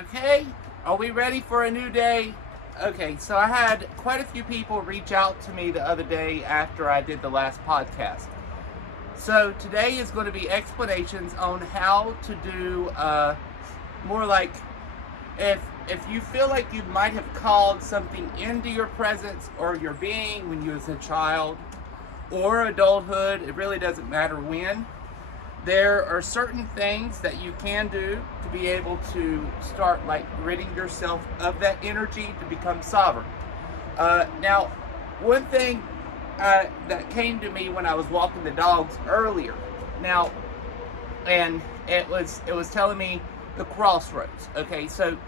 Okay, are we ready for a new day? Okay, so I had quite a few people reach out to me the other day after I did the last podcast. So today is going to be explanations on how to do more like if you feel like you might have called something into your presence or your being when you was a child or adulthood, it really doesn't matter when. There are certain things that you can do to be able to start like ridding yourself of that energy to become sovereign. Now, one thing that came to me when I was walking the dogs earlier. Now, and it was telling me the crossroads. Okay, so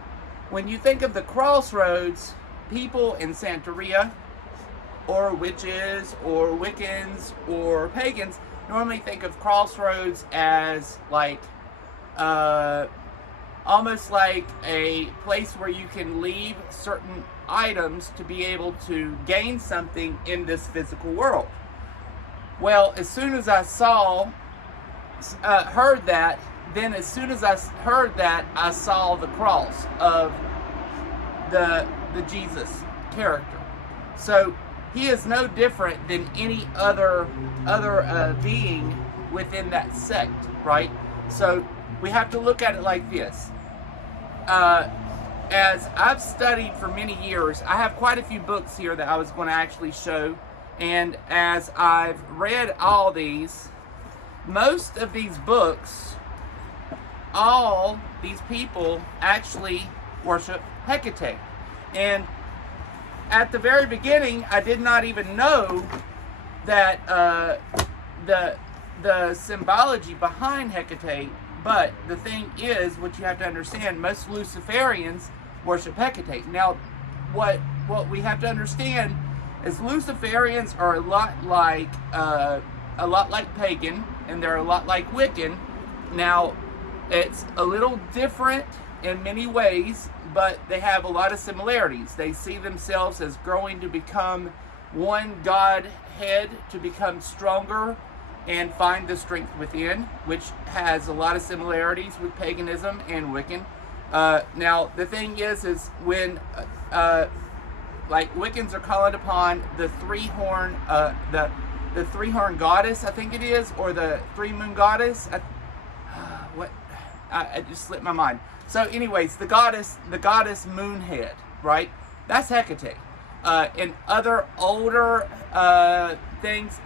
when you think of the crossroads, people in Santeria, or witches, or Wiccans, or pagans normally think of crossroads as like almost like a place where you can leave certain items to be able to gain something in this physical world. Well, as soon as I heard that, then as soon as I heard that, I saw the cross of the Jesus character. So he is no different than any other being within that sect, right? So we have to look at it like this. As I've studied for many years, I have quite a few books here that I was going to actually show. And as I've read all these, most of these books, all these people actually worship Hecate. And at the very beginning, I did not even know that the symbology behind Hecate. But the thing is, what you have to understand, most Luciferians worship Hecate. Now, what we have to understand is Luciferians are a lot like pagan, and they're a lot like Wiccan. Now, it's a little different in many ways, but they have a lot of similarities. They see themselves as growing to become one Godhead, to become stronger and find the strength within, which has a lot of similarities with paganism and Wiccan. Now, the thing is when like Wiccans are calling upon the three-horn, the three-horn goddess, I think it is, or the three-moon goddess. I just slipped my mind. So, anyways, the goddess Moonhead, right? That's Hecate. In other older things,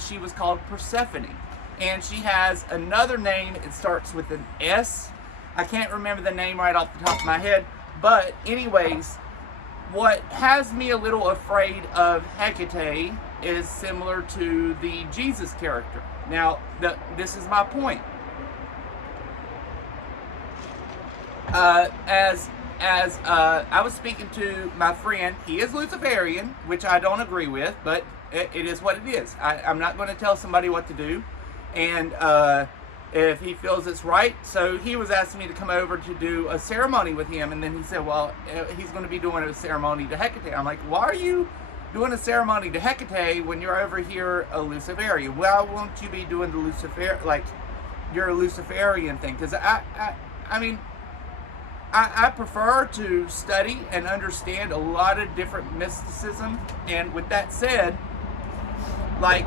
she was called Persephone, and she has another name. It starts with an S. I can't remember the name right off the top of my head. But anyways, what has me a little afraid of Hecate is similar to the Jesus character. Now, this is my point. As I was speaking to my friend, he is Luciferian, which I don't agree with, but it is what it is. I'm not going to tell somebody what to do, and if he feels it's right. So he was asking me to come over to do a ceremony with him, and then he said, well, he's going to be doing a ceremony to Hecate. I'm like, why are you doing a ceremony to Hecate when you're over here a Luciferian? Why won't you be doing the Lucifer, like your Luciferian thing? Because I mean, I prefer to study and understand a lot of different mysticism. And with that said, like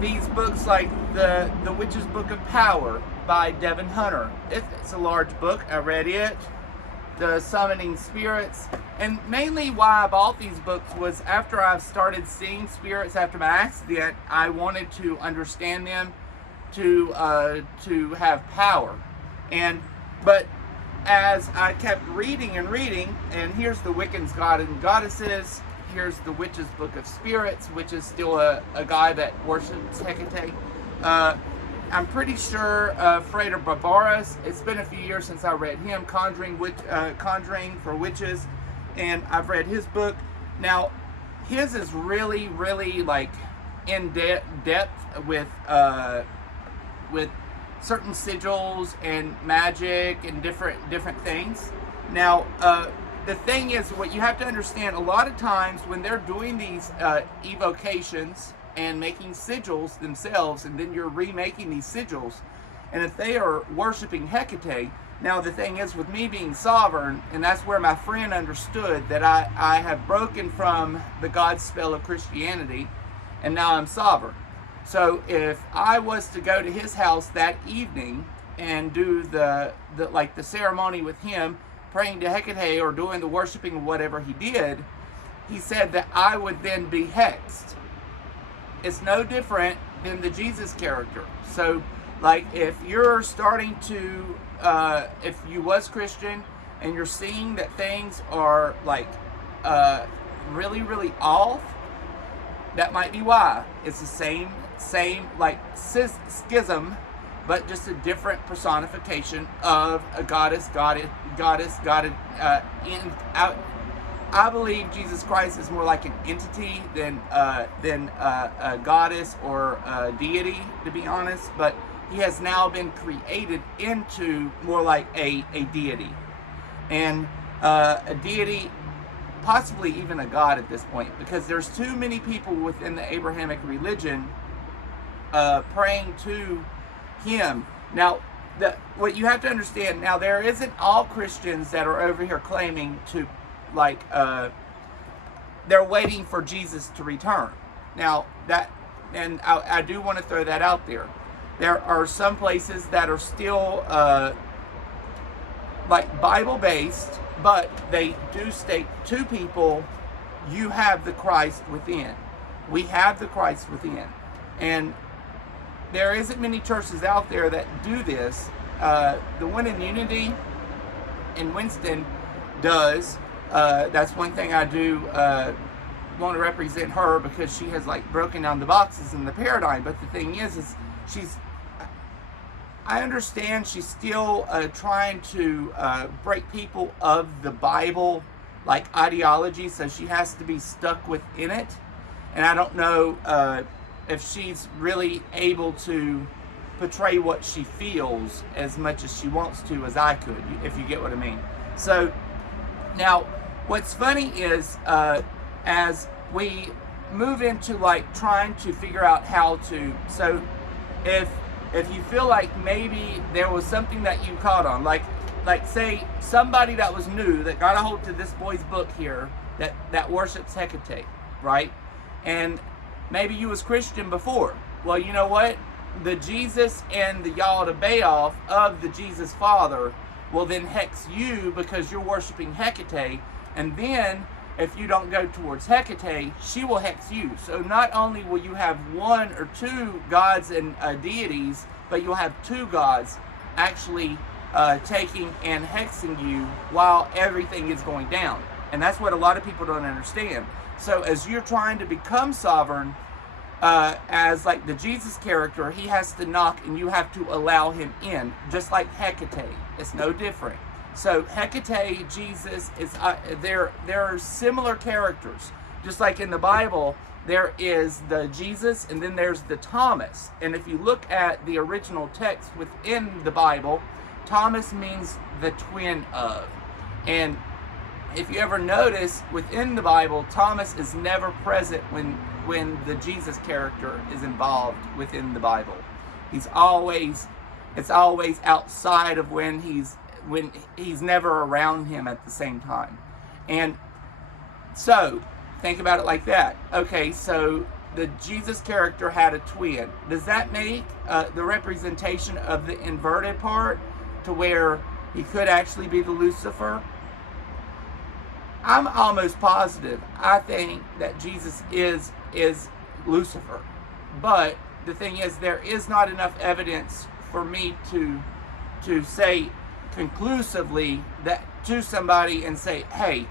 these books like the Witch's Book of Power by Devin Hunter. It's a large book. I read it. The Summoning Spirits. And mainly why I bought these books was after I've started seeing spirits after my accident, I wanted to understand them to have power. But as I kept reading, and here's the Wiccan's God and Goddesses, here's the Witch's Book of Spirits, which is still a guy that worships Hecate. I'm pretty sure Frater Barbaras, it's been a few years since I read him, Conjuring for Witches, and I've read his book. Now, his is really, really like in depth with certain sigils and magic and different things. Now, the thing is, what you have to understand, a lot of times when they're doing these evocations and making sigils themselves, and then you're remaking these sigils, and if they are worshiping Hecate, Now, the thing is, with me being sovereign, and that's where my friend understood that I have broken from the God spell of Christianity, and now I'm sovereign. So if I was to go to his house that evening and do the ceremony with him, praying to Hecate or doing the worshiping or whatever he did, he said that I would then be hexed. It's no different than the Jesus character. So, like, if you're starting to, if you was Christian and you're seeing that things are like really, really off, that might be why. It's the same like schism, but just a different personification of a goddess. I believe Jesus Christ is more like an entity than a goddess or a deity, to be honest. But he has now been created into more like a deity, and a deity, possibly even a god at this point, because there's too many people within the Abrahamic religion praying to him. Now, what you have to understand, now there isn't all Christians that are over here claiming to, like, they're waiting for Jesus to return. Now, and I do want to throw that out there. There are some places that are still like Bible-based, but they do state to people, you have the Christ within. We have the Christ within. And there isn't many churches out there that do this. The one in Unity in Winston does. That's one thing I do want to represent her, because she has like broken down the boxes in the paradigm. But the thing is I understand she's still trying to break people of the Bible like ideology, so she has to be stuck within it. And I don't know if she's really able to portray what she feels as much as she wants to as I could, if you get what I mean. So now what's funny is as we move into like trying to figure out how to, so if you feel like maybe there was something that you caught on, like say somebody that was new that got a hold to this boy's book here that worships Hecate, right? And maybe you was Christian before. Well, you know what? The Jesus and the Yalda Baoth of the Jesus Father will then hex you because you're worshiping Hecate. And then if you don't go towards Hecate, she will hex you. So not only will you have one or two gods and deities, but you'll have two gods actually taking and hexing you while everything is going down. And that's what a lot of people don't understand. So as you're trying to become sovereign, as like the Jesus character, he has to knock and you have to allow him in, just like Hecate. It's no different. So Hecate, Jesus, there are similar characters. Just like in the Bible, there is the Jesus and then there's the Thomas. And if you look at the original text within the Bible, Thomas means the twin of. And if you ever notice within the Bible, Thomas is never present when the Jesus character is involved within the Bible. It's always outside of when he's never around him at the same time. And so think about it like that. Okay, so the Jesus character had a twin. Does that make the representation of the inverted part to where he could actually be the Lucifer? I'm almost positive. I think that Jesus is Lucifer. But the thing is, there is not enough evidence for me to say conclusively that to somebody and say, hey,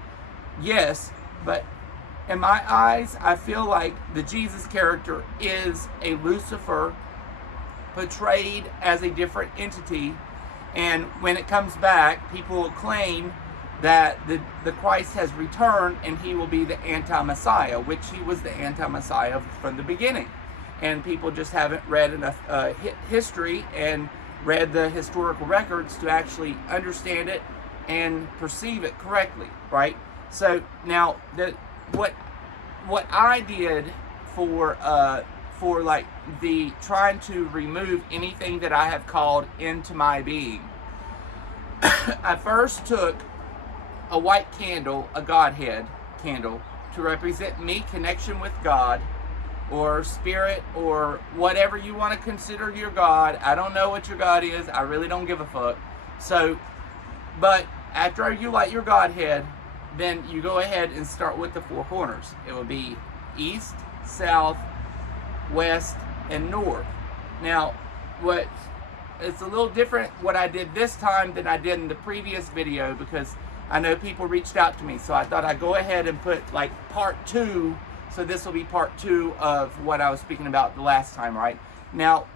yes, but in my eyes, I feel like the Jesus character is a Lucifer portrayed as a different entity. And when it comes back, people will claim that the Christ has returned and he will be the anti-Messiah, which he was the anti-Messiah from the beginning. And people just haven't read enough history and read the historical records to actually understand it and perceive it correctly, right? So now what I did for like the trying to remove anything that I have called into my being I first took a white candle, a Godhead candle, to represent me, connection with God, or spirit, or whatever you want to consider your God. I don't know what your God is. I really don't give a fuck. So, but after you light your Godhead, then you go ahead and start with the four corners. It will be east, south, west, and north. Now, it's a little different what I did this time than I did in the previous video, because I know people reached out to me, so I thought I'd go ahead and put like part 2. So this will be part 2 of what I was speaking about the last time, right? Now,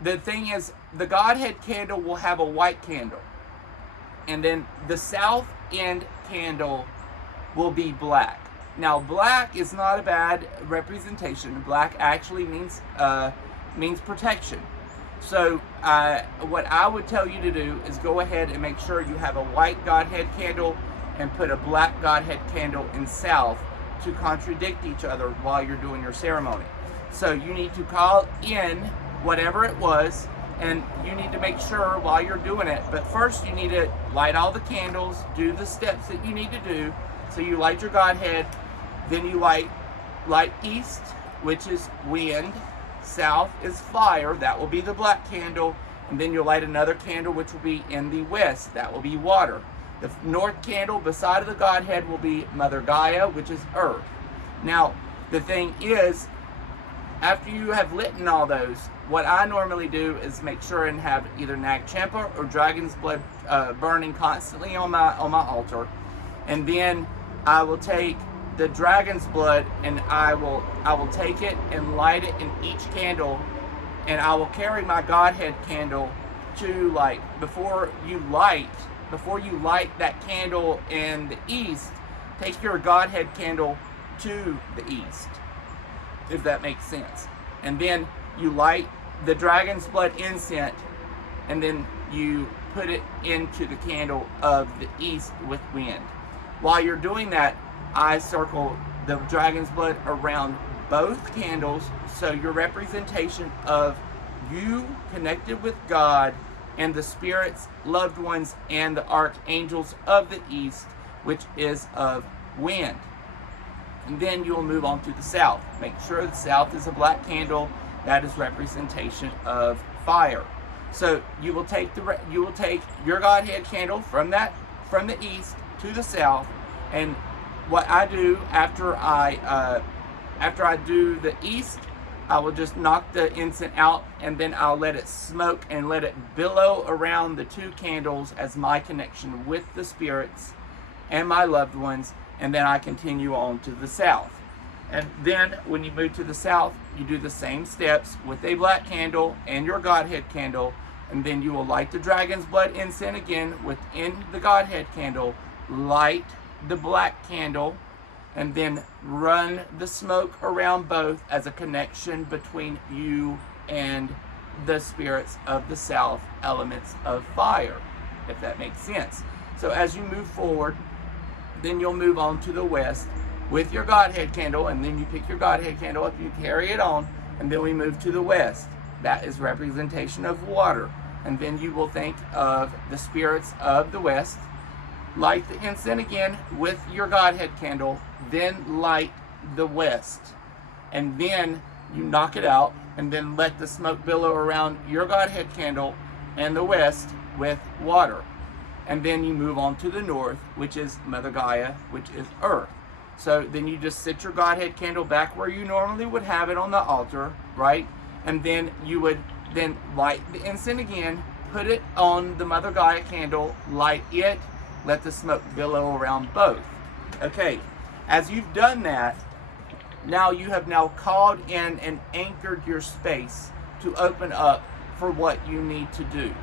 the thing is, the Godhead candle will have a white candle, and then the south end candle will be black. Now, black is not a bad representation. Black actually means protection. So what I would tell you to do is go ahead and make sure you have a white Godhead candle and put a black Godhead candle in south to contradict each other while you're doing your ceremony. So you need to call in whatever it was, and you need to make sure while you're doing it. But first you need to light all the candles, do the steps that you need to do. So you light your Godhead, then you light east, which is wind, south is fire, that will be the black candle, and then you'll light another candle which will be in the west, that will be water. The north candle beside of the Godhead will be Mother Gaia, which is earth. Now, the thing is, after you have lit all those, what I normally do is make sure and have either Nag Champa or Dragon's Blood burning constantly on my altar, and then I will take the Dragon's Blood and I will take it and light it in each candle, and I will carry my Godhead candle to, like, before you light that candle in the east, take your Godhead candle to the east, if that makes sense. And then you light the Dragon's Blood incense, and then you put it into the candle of the east with wind. While you're doing that, I circle the Dragon's Blood around both candles, so your representation of you connected with God and the spirits, loved ones, and the archangels of the east, which is of wind. And then you'll move on to the south. Make sure the south is a black candle. That is representation of fire. So you will take your Godhead candle from the east to the south, and what I do after I do the east, I will just knock the incense out, and then I'll let it smoke and let it billow around the two candles as my connection with the spirits and my loved ones, and then I continue on to the south. And then when you move to the south, you do the same steps with a black candle and your Godhead candle, and then you will light the Dragon's Blood incense again within the Godhead candle, light the black candle, and then run the smoke around both as a connection between you and the spirits of the south, elements of fire, if that makes sense. So as you move forward, then you'll move on to the west with your Godhead candle, and then you pick your Godhead candle up, you carry it on, and then we move to the west. That is representation of water. And then you will think of the spirits of the west, light the incense again with your Godhead candle, then light the west, and then you knock it out, and then let the smoke billow around your Godhead candle and the west with water. And then you move on to the north, which is Mother Gaia, which is earth. So then you just sit your Godhead candle back where you normally would have it on the altar, right? And then you would then light the incense again, put it on the Mother Gaia candle, light it, let the smoke billow around both. Okay, as you've done that, now you have now called in and anchored your space to open up for what you need to do.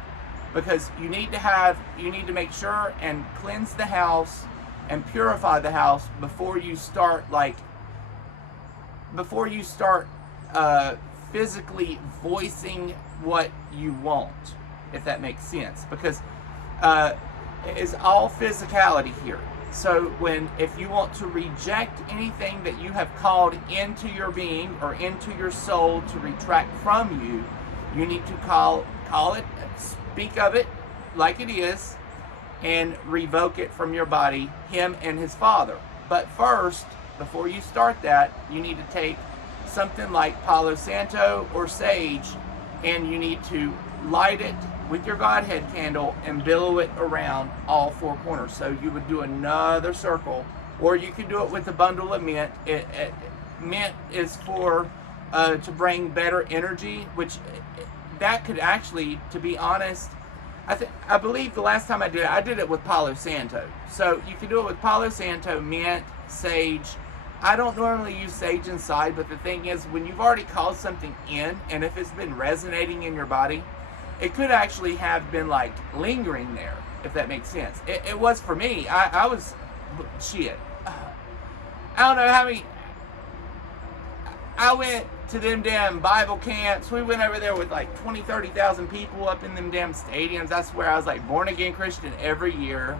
Because you need to make sure and cleanse the house and purify the house before you start physically voicing what you want, if that makes sense. Because it's all physicality here. So if you want to reject anything that you have called into your being or into your soul to retract from you, you need to call it, speak of it like it is, and revoke it from your body, him and his father. But first, before you start that, you need to take something like Palo Santo or sage, and you need to light it with your Godhead candle and billow it around all four corners. So you would do another circle, or you could do it with a bundle of mint. Mint is for to bring better energy, which that could actually, to be honest, I believe the last time I did it with Palo Santo. So you can do it with Palo Santo, mint, sage. I don't normally use sage inside, but the thing is, when you've already called something in, and if it's been resonating in your body, it could actually have been like lingering there, if that makes sense. It was for me. I was, shit. I don't know how many, I went to them damn Bible camps. We went over there with like 20, 30,000 people up in them damn stadiums. I swear I was like born again Christian every year.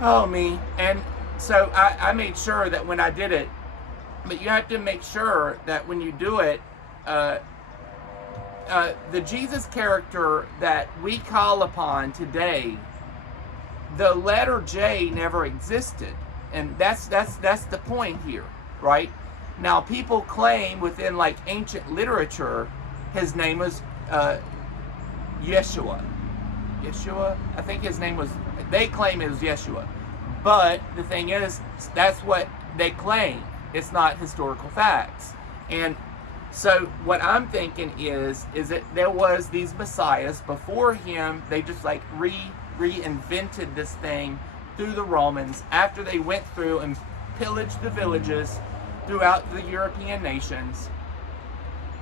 Oh, me. And so I made sure that when I did it, but you have to make sure that when you do it, the Jesus character that we call upon today, the letter J never existed. And that's the point here, right? Now, people claim within like ancient literature, his name was Yeshua. Yeshua? I think his name was, they claim it was Yeshua. But the thing is, that's what they claim. It's not historical facts. And so what I'm thinking is that there was these messiahs before him. They just like reinvented this thing through the Romans after they went through and pillaged the villages throughout the European nations.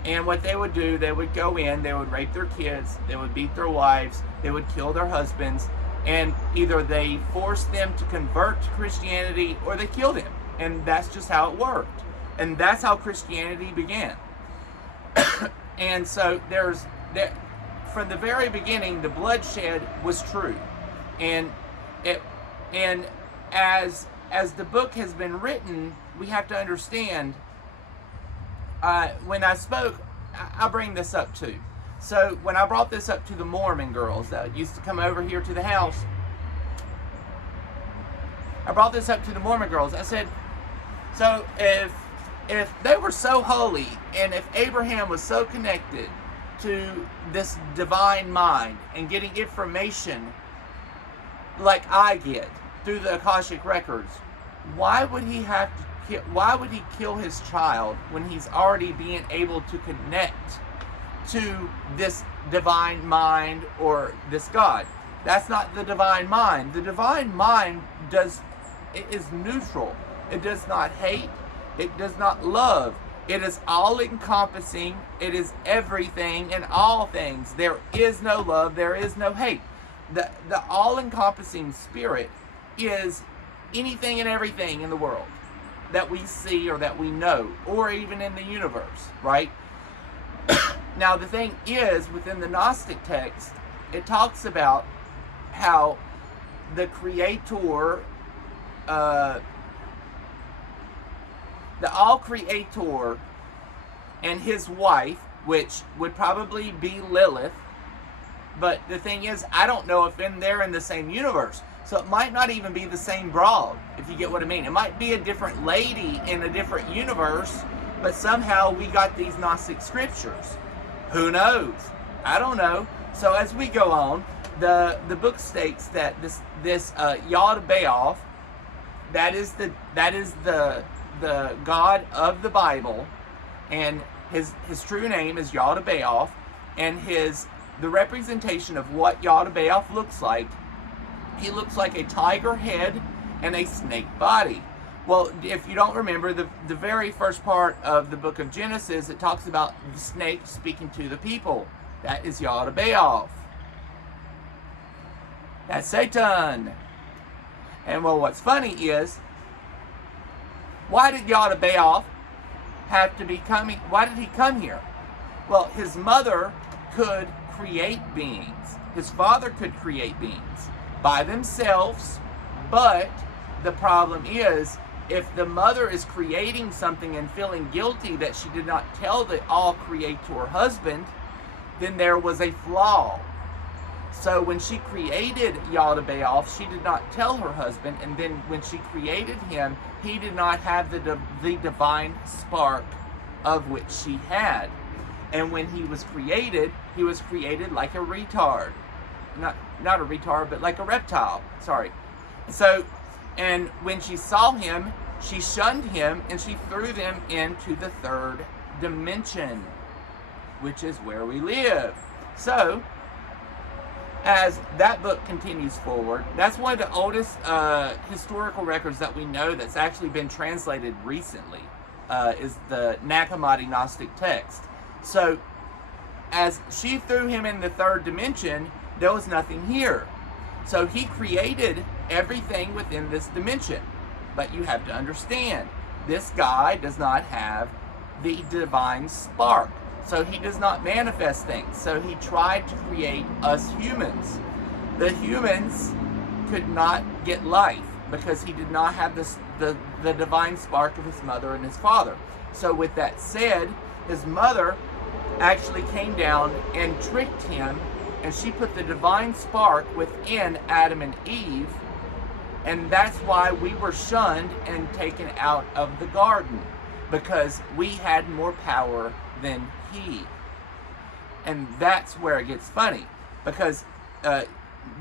And what they would do, they would go in, they would rape their kids, they would beat their wives, they would kill their husbands, and either they forced them to convert to Christianity or they killed him. And that's just how it worked. And that's how Christianity began. And so from the very beginning, the bloodshed was true. And as the book has been written, we have to understand, when I spoke, I'll bring this up too. So when I brought this up to the Mormon girls that used to come over here to the house, I brought this up to the Mormon girls. I said, so if they were so holy, and if Abraham was so connected to this divine mind and getting information like I get through the Akashic records, why would he kill his child when he's already being able to connect to this divine mind or this God? That's not the divine mind. The divine mind is neutral. It does not hate. It does not love. It is all-encompassing. It is everything and all things. There is no love. There is no hate. The all-encompassing spirit is anything and everything in the world that we see or that we know, or even in the universe, right? Now, the thing is, within the Gnostic text, it talks about how the Creator, the All-Creator and his wife, which would probably be Lilith, but the thing is, I don't know if they're in the same universe. So it might not even be the same broad, if you get what I mean. It might be a different lady in a different universe, but somehow we got these Gnostic scriptures. Who knows? I don't know. So as we go on, the book states that this Yod-Baoth, that is the God of the Bible, and his true name is Yod-Baoth, and the representation of what Yod-Baoth looks like, he looks like a tiger head and a snake body. Well, if you don't remember, the very first part of the book of Genesis, it talks about the snake speaking to the people. That is Yod-Baoth. That's Satan. And well, what's funny is, why did Yod-Baoth have to be coming? Why did he come here? Well, his mother could create beings. His father could create beings by themselves, but the problem is, if the mother is creating something and feeling guilty that she did not tell the all-creator husband, then there was a flaw. So when she created Yaldabaoth, she did not tell her husband, and then when she created him, he did not have the divine spark of which she had. And when he was created like a retard. Not a retard, but like a reptile. Sorry. So, and when she saw him, she shunned him, and she threw them into the third dimension, which is where we live. So, as that book continues forward, that's one of the oldest historical records that we know that's actually been translated recently, is the Nag Hammadi Gnostic text. So, as she threw him in the third dimension, there was nothing here. So he created everything within this dimension. But you have to understand, this guy does not have the divine spark. So he does not manifest things. So he tried to create us humans. The humans could not get life because he did not have the divine spark of his mother and his father. So with that said, his mother actually came down and tricked him, and she put the divine spark within Adam and Eve, and that's why we were shunned and taken out of the garden, because we had more power than he. And that's where it gets funny, because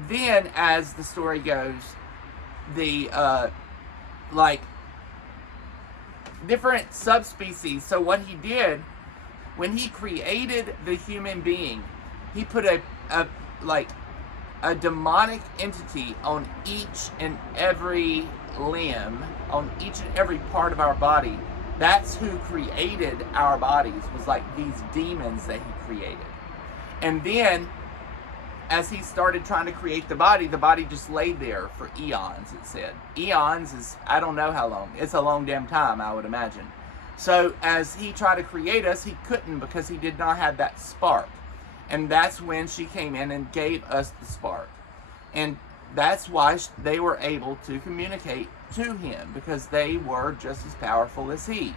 then as the story goes, the different subspecies. So what he did when he created the human being, he put a demonic entity on each and every limb, on each and every part of our body. That's who created our bodies, was like these demons that he created. And then as he started trying to create the body just laid there for eons, it said. Eons is, I don't know how long. It's a long damn time, I would imagine. So as he tried to create us, he couldn't, because he did not have that spark. And that's when she came in and gave us the spark. And that's why they were able to communicate to him, because they were just as powerful as he.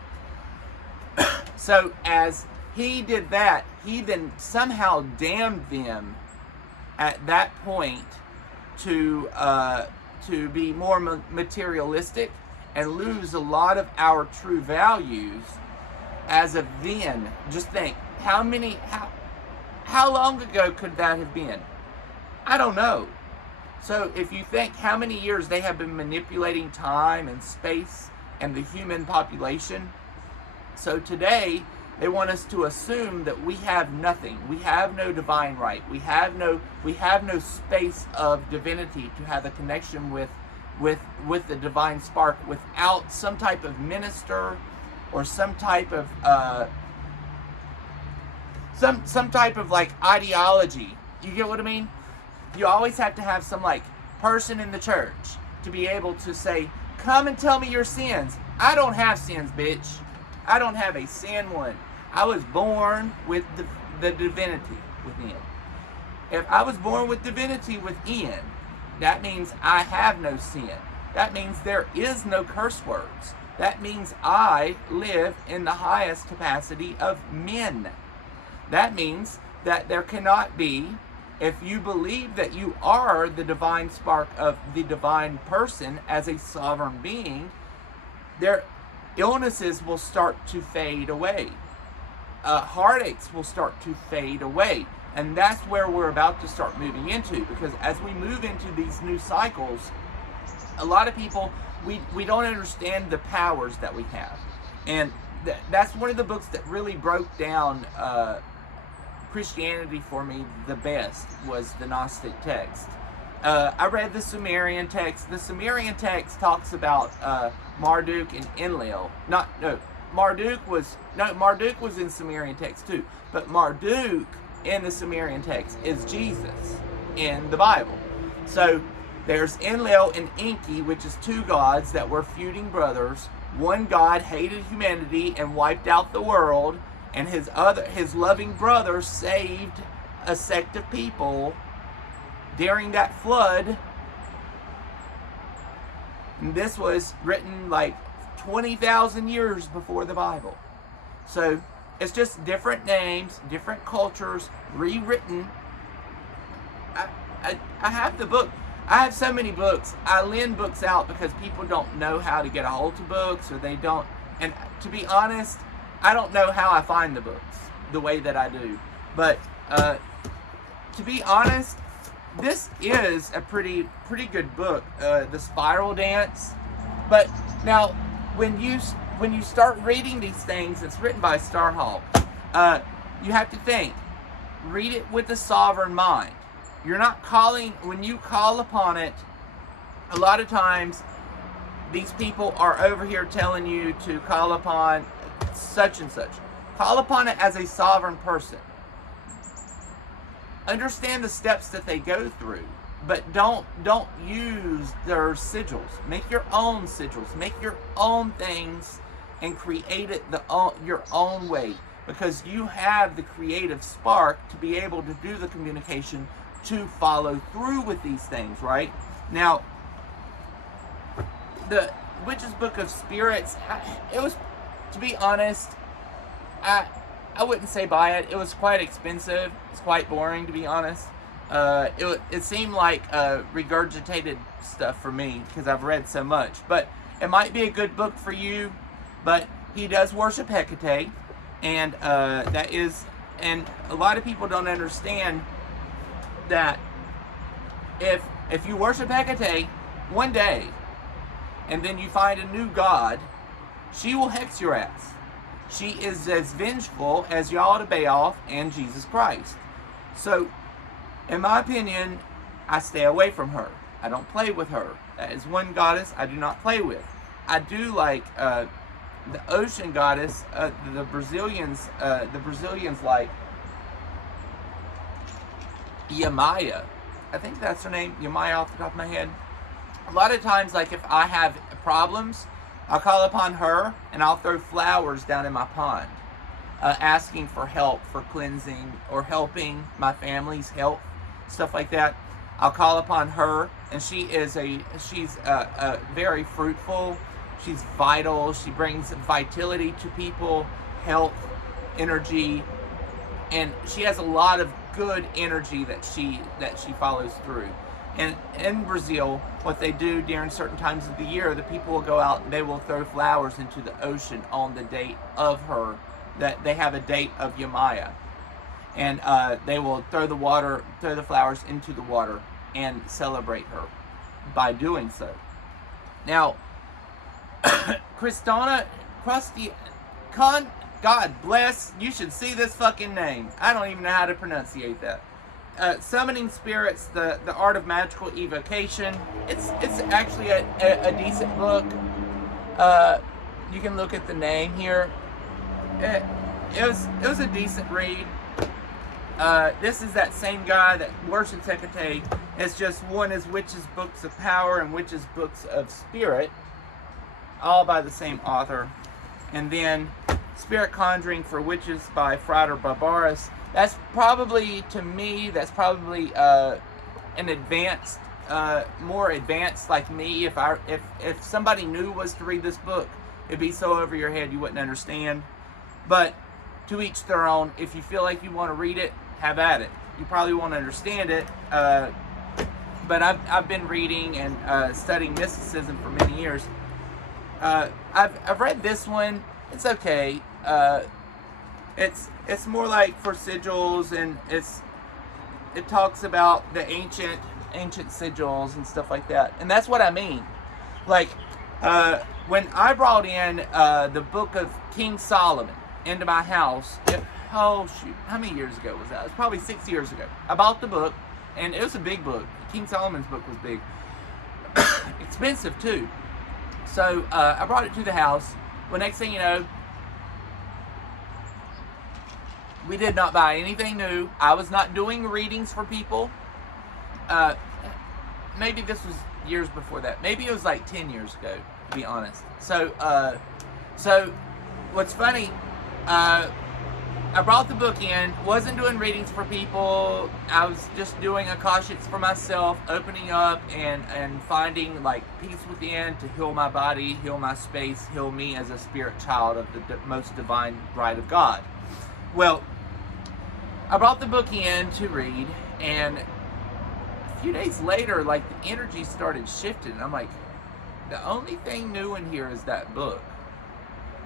So as he did that, he then somehow damned them at that point to be more materialistic and lose a lot of our true values as of then. Just think, how long ago could that have been? I don't know. So if you think how many years they have been manipulating time and space and the human population, so today they want us to assume that we have nothing. We have no divine right. We have no space of divinity to have a connection with the divine spark without some type of minister or some type of some type of like ideology. You get what I mean? You always have to have some like person in the church to be able to say, come and tell me your sins. I don't have sins, bitch. I don't have a sin one. I was born with the divinity within. If I was born with divinity within, that means I have no sin. That means there is no curse words. That means I live in the highest capacity of men. That means that there cannot be, if you believe that you are the divine spark of the divine person as a sovereign being, their illnesses will start to fade away. Heartaches will start to fade away. And that's where we're about to start moving into, because as we move into these new cycles, a lot of people, we don't understand the powers that we have. And that's one of the books that really broke down Christianity for me the best, was the Gnostic text. I read the Sumerian text. The Sumerian text talks about Marduk and Enlil. Marduk was in Sumerian text too, but Marduk in the Sumerian text is Jesus in the Bible. So there's Enlil and Enki, which is two gods that were feuding brothers. One god hated humanity and wiped out the world, and his loving brother saved a sect of people during that flood. And this was written like 20,000 years before the Bible. So it's just different names, different cultures, rewritten. I have the book. I have so many books. I lend books out because people don't know how to get a hold of books, or they don't. And to be honest, I don't know how I find the books the way that I do. But to be honest, this is a pretty good book, The Spiral Dance. But now, when you start reading these things, it's written by Starhawk. You have to think. Read it with a sovereign mind. You're not calling, when you call upon it, a lot of times these people are over here telling you to call upon such and such. Call upon it as a sovereign person. Understand the steps that they go through, but don't use their sigils. Make your own sigils. Make your own things and create it your own way, because you have the creative spark to be able to do the communication, to follow through with these things, right? Now, the Witch's Book of Spirits, it was, to be honest, I wouldn't say buy it. It was quite expensive. It's quite boring, to be honest. It seemed like regurgitated stuff for me because I've read so much. But it might be a good book for you. But he does worship Hecate, and and a lot of people don't understand that if you worship Hecate one day, and then you find a new god, she will hex your ass. She is as vengeful as Yaldabaoth and Jesus Christ. So, in my opinion, I stay away from her. I don't play with her. That is one goddess I do not play with. I do like the ocean goddess. The Brazilians like Yamaya. I think that's her name, Yamaya, off the top of my head. A lot of times, like if I have problems, I'll call upon her, and I'll throw flowers down in my pond, asking for help, for cleansing, or helping my family's health, stuff like that. I'll call upon her, and she's very fruitful. She's vital. She brings vitality to people, health, energy, and she has a lot of good energy that she follows through. And in Brazil, what they do during certain times of the year, the people will go out and they will throw flowers into the ocean on the date of her. That they have a date of Yamaya, and they will throw the flowers into the water and celebrate her by doing so. Now, God bless, you should see this fucking name. I don't even know how to pronunciate that. Summoning Spirits, the Art of Magical Evocation. It's actually a decent book. You can look at the name here. It was a decent read. This is that same guy that worships Hecate. It's just one is Witches' Books of Power and Witches' Books of Spirit, all by the same author. And then Spirit Conjuring for Witches by Frater Barbarus. That's probably, to me, an advanced, more advanced like me. If somebody new was to read this book, it'd be so over your head you wouldn't understand. But to each their own. If you feel like you want to read it, have at it. You probably won't understand it, but I've been reading and studying mysticism for many years. I've read this one. It's okay. It's more like for sigils, and it talks about the ancient sigils and stuff like that, and that's what I mean. Like when I brought in the book of King Solomon into my house, how many years ago was that? It was probably 6 years ago. I bought the book, and it was a big book. King Solomon's book was big, expensive too. So I brought it to the house. Well, next thing you know, we did not buy anything new. I was not doing readings for people. Maybe this was years before that. Maybe it was like 10 years ago, to be honest. So what's funny, I brought the book in, wasn't doing readings for people. I was just doing akashics for myself, opening up and finding like peace within to heal my body, heal my space, heal me as a spirit child of the most divine bride of God. Well, I brought the book in to read, and few days later, like, the energy started shifting. I'm like, the only thing new in here is that book.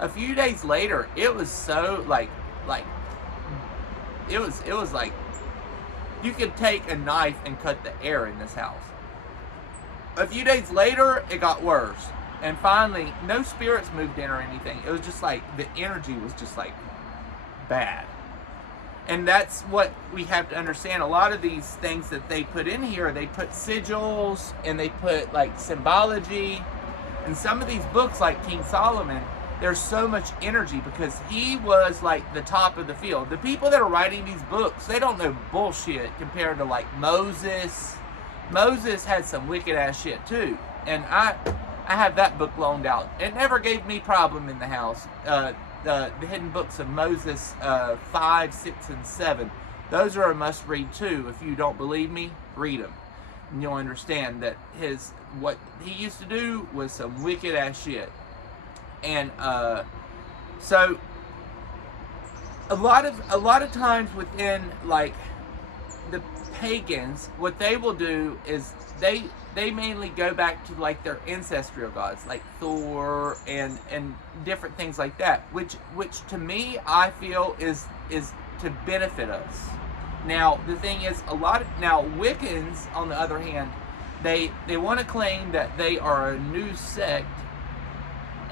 A few days later, it was so like it was like you could take a knife and cut the air in this house. A few days later, it got worse. And finally, no spirits moved in or anything. It was just like the energy was just like bad. And that's what we have to understand. A lot of these things that they put in here, they put sigils and they put like symbology. And some of these books, like King Solomon, there's so much energy because he was like the top of the field. The people that are writing these books, they don't know bullshit compared to like Moses. Moses had some wicked ass shit too. And I have that book loaned out. It never gave me problem in the house. The hidden books of Moses 5, 6, and 7. Those are a must read too. If you don't believe me, read them. And you'll understand that what he used to do was some wicked ass shit. And so a lot of times within like the pagans, what they will do is they mainly go back to like their ancestral gods, like Thor and different things like that, which to me I feel is to benefit us. Now the thing is, now Wiccans on the other hand, they want to claim that they are a new sect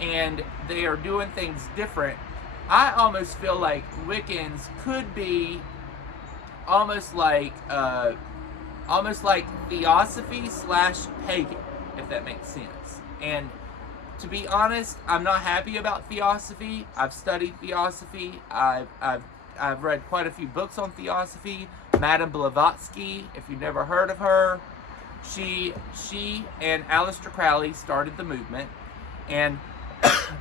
and they are doing things different. I almost feel like Wiccans could be almost like theosophy / pagan, if that makes sense. And to be honest, I'm not happy about theosophy. I've studied theosophy. I've read quite a few books on theosophy. Madame Blavatsky, if you've never heard of her, she and Aleister Crowley started the movement, and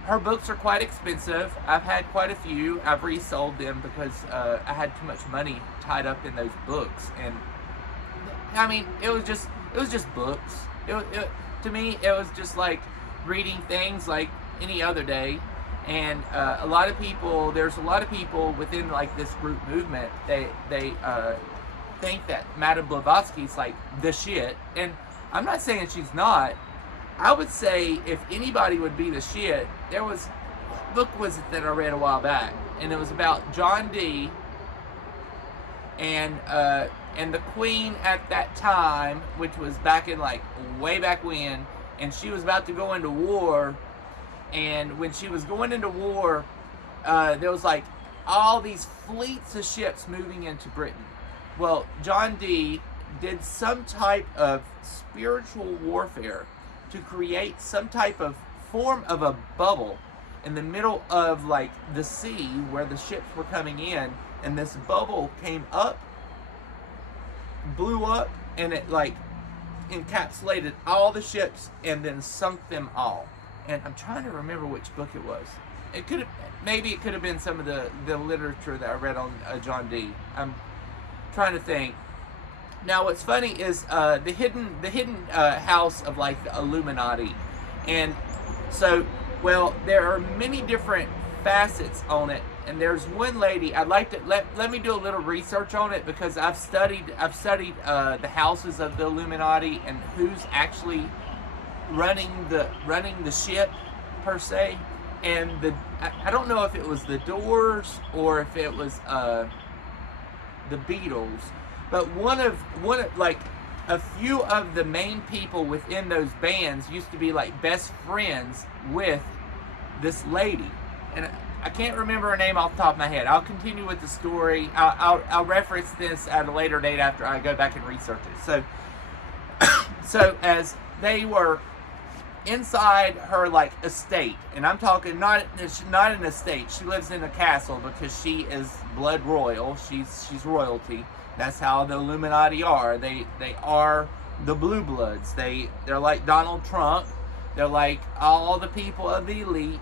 her books are quite expensive. I've had quite a few. I've resold them because I had too much money tied up in those books. And I mean, it was just books. To me, it was just like reading things like any other day. And there's a lot of people within like this group movement. They think that Madame Blavatsky's like the shit, and I'm not saying she's not. I would say if anybody would be the shit, what book was it that I read a while back, and it was about John Dee and the Queen at that time, which was back in like way back when, and she was about to go into war, and when she was going into war, there was like all these fleets of ships moving into Britain. Well, John Dee did some type of spiritual warfare to create some type of form of a bubble in the middle of like the sea where the ships were coming in, and this bubble came up, blew up, and it like encapsulated all the ships and then sunk them all. And I'm trying to remember which book it was. It could have been some of the literature that I read on John Dee. I'm trying to think. Now, what's funny is the hidden house of like the Illuminati, and so there are many different facets on it. And there's one lady I'd like to let me do a little research on it, because I've studied the houses of the Illuminati and who's actually running the ship per se. And I don't know if it was the Doors or if it was the Beatles. But one of like a few of the main people within those bands used to be like best friends with this lady, and I can't remember her name off the top of my head. I'll continue with the story. I'll reference this at a later date after I go back and research it. So as they were inside her like estate, and I'm talking not an estate. She lives in a castle because she is blood royal. She's royalty. That's how the Illuminati are. They are the blue bloods. They're like Donald Trump. They're like all the people of the elite.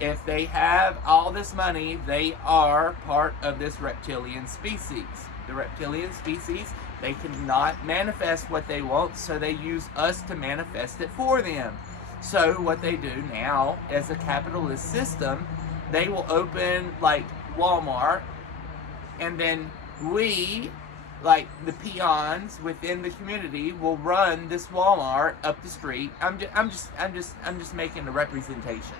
If they have all this money, they are part of this reptilian species. The reptilian species, they cannot manifest what they want, so they use us to manifest it for them. So what they do now, as a capitalist system, they will open like Walmart, and then we like the peons within the community will run this Walmart up the street. I'm just making a representation,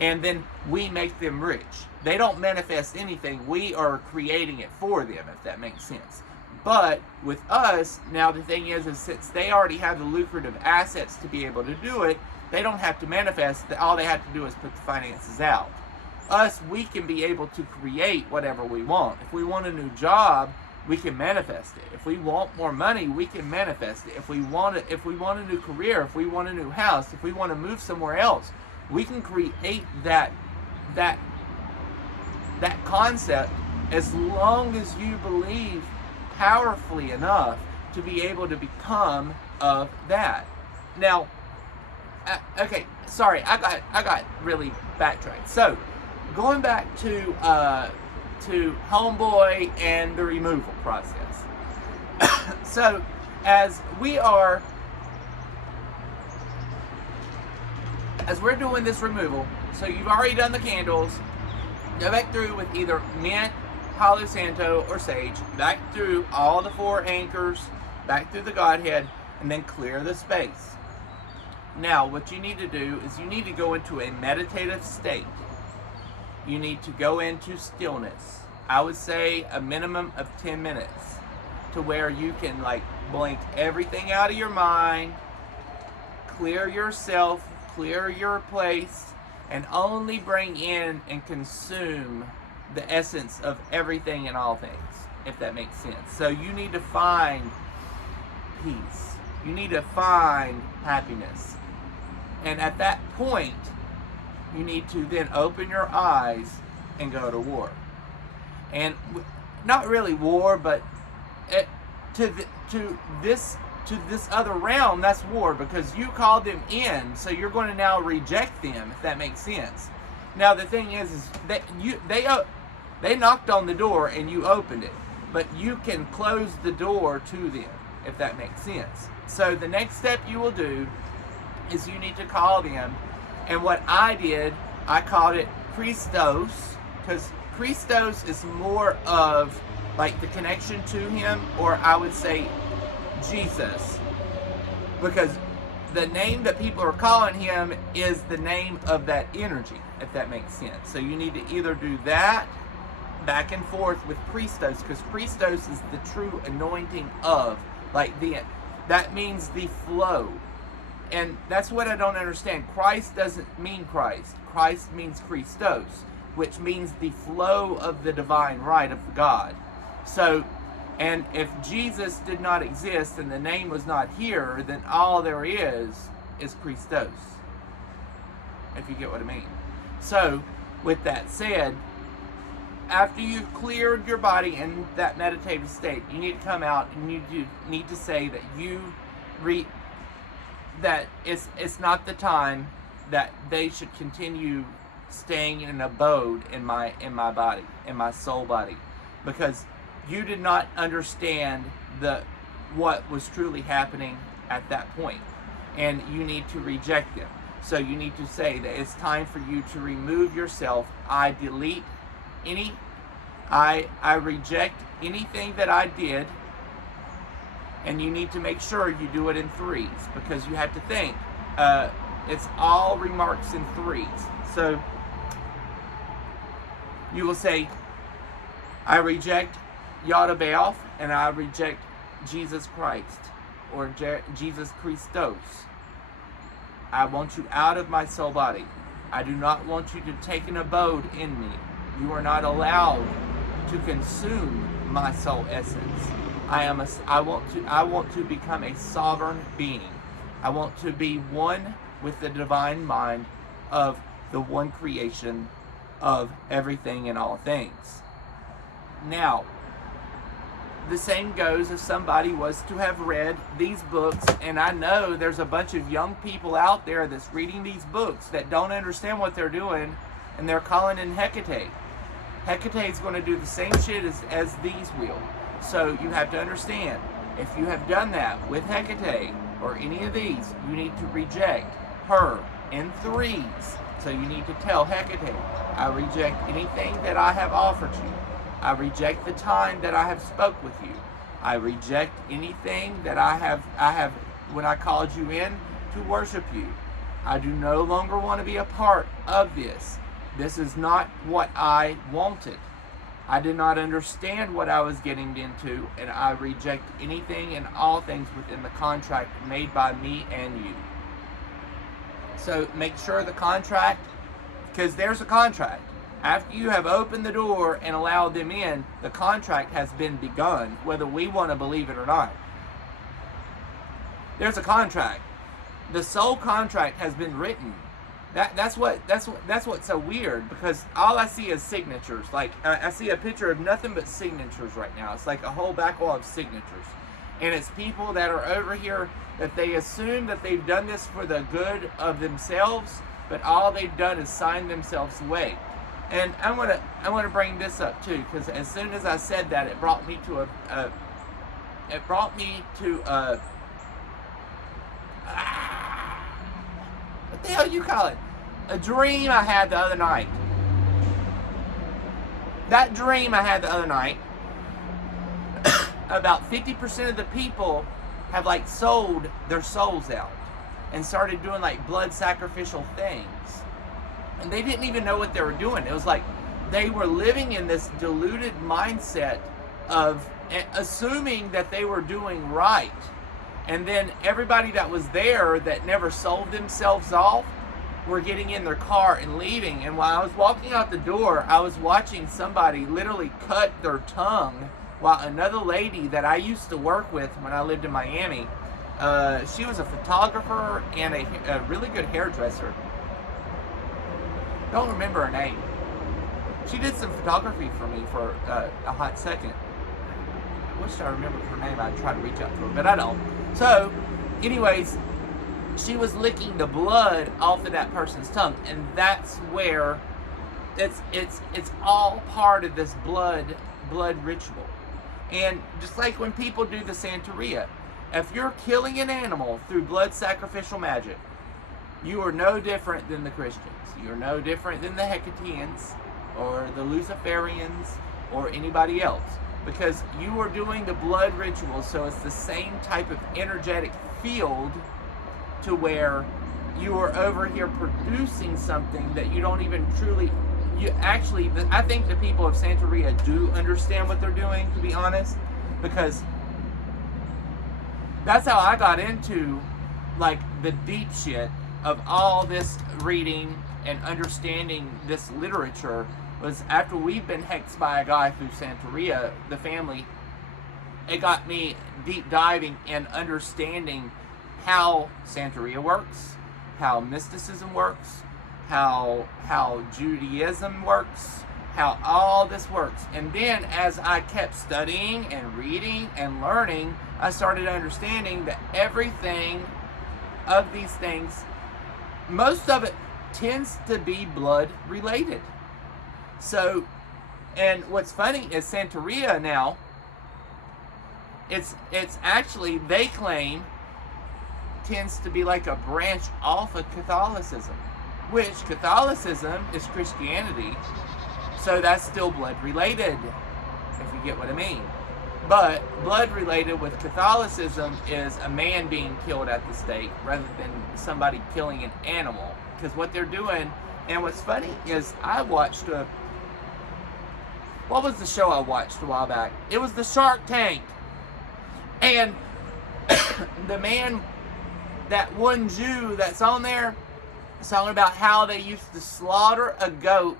and then we make them rich. They don't manifest anything. We are creating it for them, if that makes sense. But with us, now the thing is since they already have the lucrative assets to be able to do it, they don't have to manifest. All they have to do is put the finances out. Us, we can be able to create whatever we want. If we want a new job, we can manifest it. If we want more money, we can manifest it. If we want a new career, if we want a new house, if we want to move somewhere else, we can create that concept, as long as you believe powerfully enough to be able to become of that. Now, okay, sorry, I got really backtracked. So, going back to Homeboy and the removal process. So, as we're doing this removal, so you've already done the candles, go back through with either mint, Palo Santo, or sage, back through all the 4 anchors, back through the Godhead, and then clear the space. Now, what you need to do is you need to go into a meditative state. You need to go into stillness. I would say a minimum of 10 minutes, to where you can like blink everything out of your mind, clear yourself, clear your place, and only bring in and consume the essence of everything and all things, if that makes sense. So you need to find peace. You need to find happiness. And at that point, you need to then open your eyes and go to war. And not really war, but to this other realm, that's war, because you called them in, so you're going to now reject them, if that makes sense. Now the thing is that they knocked on the door and you opened it, but you can close the door to them, if that makes sense. So the next step you will do is you need to call them, and what I did, I called it Christos, because Christos is more of like the connection to him, or I would say Jesus, because the name that people are calling him is the name of that energy, if that makes sense. So you need to either do that back and forth with Christos, because Christos is the true anointing of, like that means the flow. And that's what I don't understand. Christ doesn't mean Christ. Christ means Christos, which means the flow of the divine right of God. So, and if Jesus did not exist and the name was not here, then all there is Christos, if you get what I mean. So, with that said, after you've cleared your body in that meditative state, you need to come out and you need to say that that it's not the time that they should continue staying in an abode in my body, in my soul body, because you did not understand what was truly happening at that point, and you need to reject them. So you need to say that it's time for you to remove yourself. I reject anything that I did. And you need to make sure you do it in 3s, because you have to think. It's all remarks in 3s. So you will say, I reject Yada-Baoth, and I reject Jesus Christ, or Jesus Christos. I want you out of my soul body. I do not want you to take an abode in me. You are not allowed to consume my soul essence. I want to become a sovereign being. I want to be one with the divine mind of the one creation of everything and all things. Now, the same goes if somebody was to have read these books, and I know there's a bunch of young people out there that's reading these books that don't understand what they're doing, and they're calling in Hecate. Hecate is going to do the same shit as these will. So you have to understand, if you have done that with Hecate or any of these, you need to reject her in 3s. So you need to tell Hecate, I reject anything that I have offered you. I reject the time that I have spoke with you. I reject anything that I have when I called you in to worship you. I do no longer want to be a part of this. This is not what I wanted. I did not understand what I was getting into, and I reject anything and all things within the contract made by me and you. So make sure the contract, because there's a contract. After you have opened the door and allowed them in, the contract has been begun, whether we want to believe it or not. There's a contract. The soul contract has been written. That's what's so weird, because all I see is signatures. Like I see a picture of nothing but signatures right now. It's like a whole back wall of signatures, and it's people that are over here that they assume that they've done this for the good of themselves, but all they've done is sign themselves away. And I want to bring this up too, because as soon as I said that, it brought me to what the hell you call it? A dream I had the other night. That dream I had the other night, about 50% of the people have like sold their souls out and started doing like blood sacrificial things. And they didn't even know what they were doing. It was like they were living in this deluded mindset of assuming that they were doing right. And then everybody that was there that never sold themselves off were getting in their car and leaving. And while I was walking out the door, I was watching somebody literally cut their tongue, while another lady that I used to work with when I lived in Miami, she was a photographer and a really good hairdresser. Don't remember her name. She did some photography for me for a hot second. I wish I remembered her name. I'd try to reach out to her, but I don't. So, anyways, she was licking the blood off of that person's tongue, and that's where it's all part of this blood ritual. And just like when people do the Santeria, if you're killing an animal through blood sacrificial magic, you are no different than the Christians. You're no different than the Hecateans or the Luciferians or anybody else, because you are doing the blood ritual. So it's the same type of energetic field, to where you are over here producing something that you don't even truly, I think the people of Santeria do understand what they're doing, to be honest, because that's how I got into like the deep shit of all this reading and understanding this literature, was after we've been hexed by a guy through Santeria, the family. It got me deep diving and understanding how Santeria works, how mysticism works, how Judaism works, how all this works. And then as I kept studying and reading and learning, I started understanding that everything of these things, most of it tends to be blood related. So, and what's funny is Santeria now, it's actually, they claim, tends to be like a branch off of Catholicism, which Catholicism is Christianity, so that's still blood related, if you get what I mean. But blood related with Catholicism is a man being killed at the stake rather than somebody killing an animal. Because what they're doing, and what's funny is I watched what was the show I watched a while back? It was the Shark Tank. And the man, that one Jew that's on there, is talking about how they used to slaughter a goat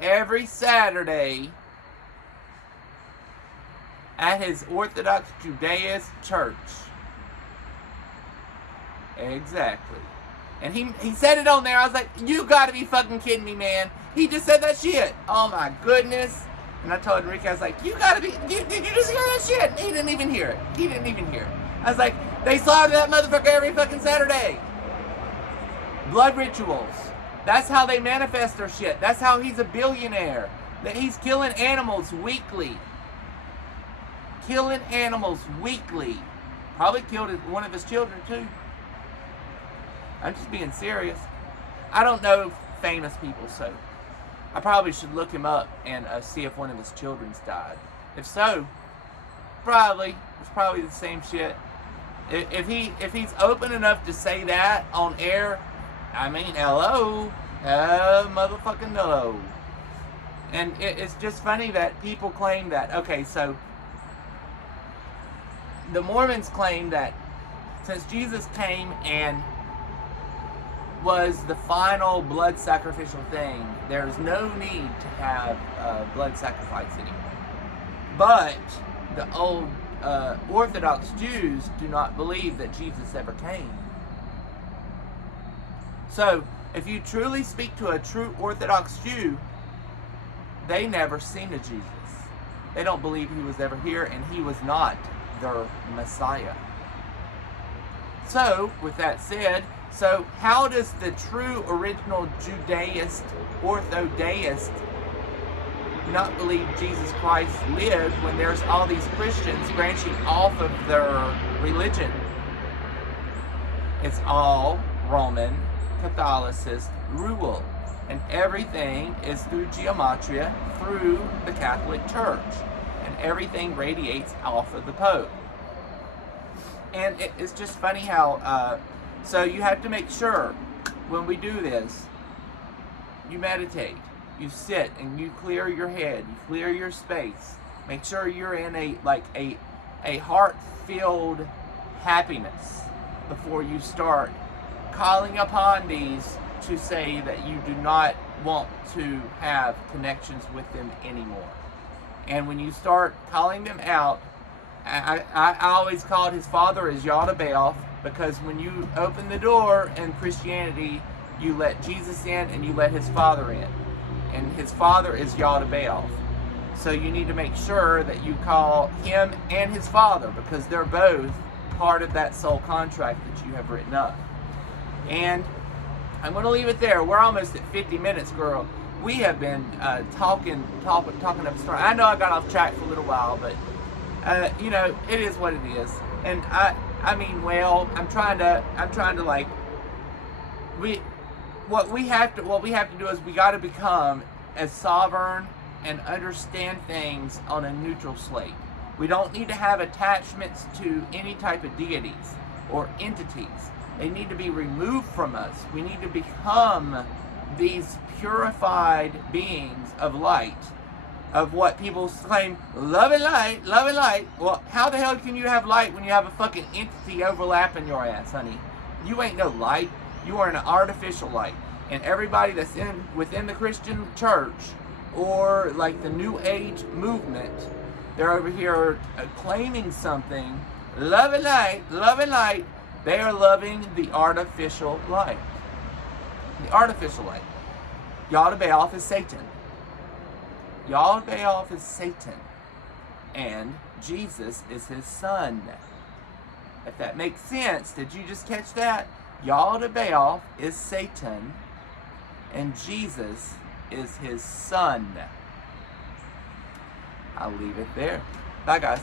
every Saturday at his Orthodox Judaist church. Exactly. And he said it on there. I was like, you gotta be fucking kidding me, man. He just said that shit. Oh my goodness. And I told Enrique, I was like, you gotta be, did you just hear that shit? And he didn't even hear it. He didn't even hear it. I was like, they slaughter that motherfucker every fucking Saturday. Blood rituals. That's how they manifest their shit. That's how he's a billionaire. That he's killing animals weekly. Killing animals weekly. Probably killed one of his children too. I'm just being serious. I don't know famous people, so I probably should look him up and see if one of his children's died. If so, Probably. It's probably the same shit. If he's open enough to say that on air, I mean, hello. Motherfucking hello. And it's just funny that people claim that, okay, so the Mormons claim that since Jesus came and was the final blood sacrificial thing, there's no need to have blood sacrifice anymore. But the old Orthodox Jews do not believe that Jesus ever came. So, if you truly speak to a true Orthodox Jew, they never seen a Jesus. They don't believe he was ever here, and he was not their Messiah. So, with that said, so how does the true original Judaist, Orthodeist, not believe Jesus Christ lived when there's all these Christians branching off of their religion? It's all Roman Catholicist rule. And everything is through gematria, through the Catholic Church. And everything radiates off of the Pope. And it's just funny how, so you have to make sure when we do this, you meditate, you sit and you clear your head, you clear your space. Make sure you're in a heart-filled happiness before you start calling upon these to say that you do not want to have connections with them anymore. And when you start calling them out, I always called his father as Yaldabaoth, because when you open the door in Christianity, you let Jesus in and you let his father in. And his father is Yaldabaoth. So you need to make sure that you call him and his father, because they're both part of that soul contract that you have written up. And I'm going to leave it there. We're almost at 50 minutes, girl. We have been talking up a storm. I know I got off track for a little while, but you know, it is what it is. And I mean, well, I'm trying to like, what we have to do is we got to become as sovereign and understand things on a neutral slate. We don't need to have attachments to any type of deities or entities. They need to be removed from us. We need to become these purified beings of light, of what people claim, love and light, love and light. Well, how the hell can you have light when you have a fucking entity overlapping your ass, honey? You ain't no light. You are an artificial light. And everybody that's within the Christian church or like the New Age movement, they're over here claiming something, love and light, love and light. They are loving the artificial light. The artificial light. Yaldabaoth is Satan. Yaldabaoth is Satan. And Jesus is his son. If that makes sense, did you just catch that? Yaldabaoth is Satan. And Jesus is his son. I'll leave it there. Bye, guys.